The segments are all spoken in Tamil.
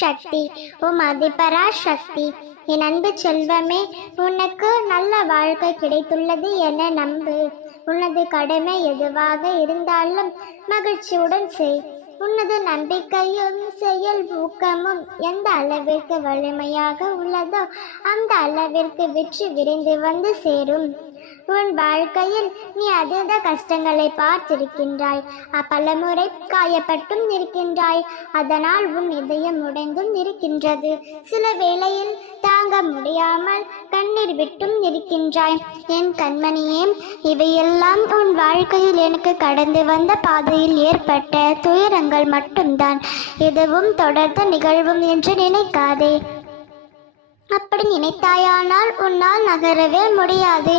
சக்தி, ஓம் ஆதிபராசக்தி. என் அன்பு செல்வமே, உனக்கு நல்ல வாழ்க்கை கிடைத்துள்ளது என நம்பு. உனது கடமை எதுவாக இருந்தாலும் மகிழ்ச்சியுடன் செய். உனது நம்பிக்கையும் செயல் ஊக்கமும் எந்த அளவிற்கு வலிமையாக உள்ளதோ அந்த அளவிற்கு வெற்றி விரைந்து வந்து சேரும். உன் வாழ்க்கையில் நீ அதீத கஷ்டங்களை பார்த்திருக்கின்றாய், பலமுறை காயப்பட்டும் இருக்கின்றாய். அதனால் உன் இதயம் உடைந்தும் இருக்கின்றது. சில வேளையில் தாங்க முடியாமல் கண்ணீர் விட்டும் இருக்கின்றாய். என் கண்மணியே, இவையெல்லாம் உன் வாழ்க்கையில் எனக்கு கடந்து வந்த பாதையில் ஏற்பட்ட துயரங்கள் மட்டும்தான். எதுவும் தொடர்ந்து நிகழ்வும் என்று நினைக்காதே. அப்படி நினைத்தாயானால் உன்னால் நகரவே முடியாது.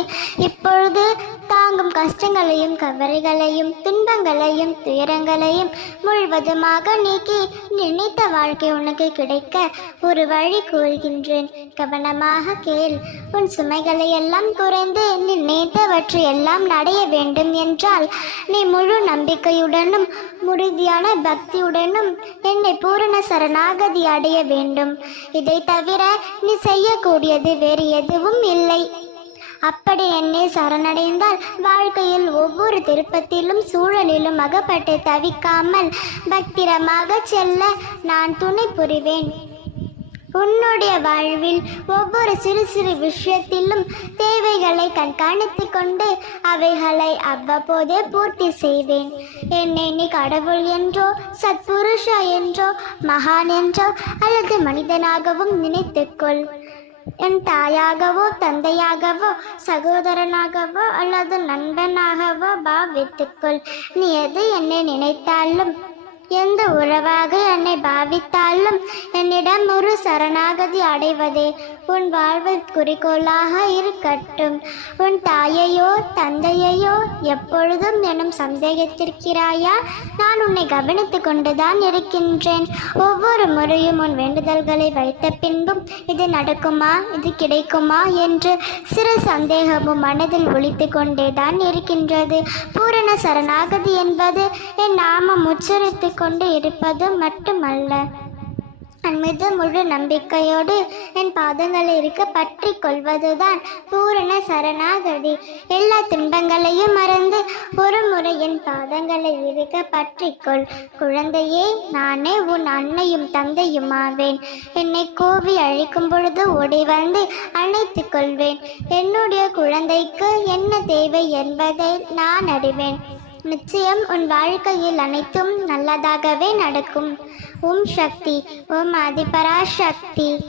இப்பொழுது தாங்கும் கஷ்டங்களையும் கவலைகளையும் துன்பங்களையும் துயரங்களையும் முழுவதுமாக நீக்கி நினைத்த வாழ்க்கை உனக்கு கிடைக்க ஒரு வழி கூறுகின்றேன். கவனமாக கேள். உன் சுமைகளை எல்லாம் குறைந்து நீ நினைத்தவற்றை எல்லாம் நடைய வேண்டும் என்றால் நீ முழு நம்பிக்கையுடனும் உறுதியான பக்தியுடனும் என்னை பூரண சரணாகதி அடைய வேண்டும். இதை தவிர நீ செய்யக்கூடியது வேறு எதுவும் இல்லை. அப்படி என்னை சரணடைந்தால் வாழ்க்கையில் ஒவ்வொரு திருப்பத்திலும் சூழலிலும் அகப்பட்டு தவிக்காமல் பத்திரமாக செல்ல நான் துணை புரிவேன். உன்னுடைய வாழ்வில் ஒவ்வொரு சிறு சிறு விஷயத்திலும் தேவைகளை கண்காணித்து கொண்டு அவைகளை அவ்வப்போதே பூர்த்தி செய்வேன். என்னை நீ கடவுள் என்றோ சத்புருஷா என்றோ மகான் என்றோ அல்லது மனிதனாகவும் நினைத்துக்கொள். என் தாயாகவோ தந்தையாகவோ சகோதரனாகவோ அல்லது நண்பனாகவோ பாவித்துக்கொள். நீ எது என்னை நினைத்தாலும் எந்த உறவாக என்னை பாவித்தாலும் என்னிடம் ஒரு சரணாகதி அடைவதே உன் வாழ்வில் குறிக்கோளாக இருக்கட்டும். உன் தாயையோ தந்தையையோ எப்பொழுதும் எனும் சந்தேகத்திருக்கிறாயா? நான் உன்னை கவனித்து கொண்டுதான் இருக்கின்றேன். ஒவ்வொரு முறையும் உன் வேண்டுதல்களை வைத்த பின்பும் இது நடக்குமா, இது கிடைக்குமா என்று சிறு சந்தேகமும் மனதில் ஒலித்து கொண்டேதான் இருக்கின்றது. பூரண சரணாகதி என்பது என் நாமம் உச்சரித்து கொண்டு இருப்பது மட்டுமல்ல, என் மீது முழு நம்பிக்கையோடு என் பாதங்களை இருக்க பற்றி கொள்வதுதான் பூரண சரணாகதி. எல்லா துன்பங்களையும் மறந்து ஒரு முறை என் பாதங்களை இருக்க பற்றிக்கொள். குழந்தையே, நானே உன் அன்னையும் தந்தையும் ஆவேன். என்னை கோவி அழைக்கும் பொழுது ஓடி வந்து அணைத்து கொள்வேன். என்னுடைய குழந்தைக்கு என்ன தேவை என்பதை நான் அறிவேன். நிச்சயம் உன் வாழ்க்கையில் அனைத்தும் நல்லதாகவே நடக்கும். ஓம் சக்தி, ஓம் ஆதிபராசக்தி.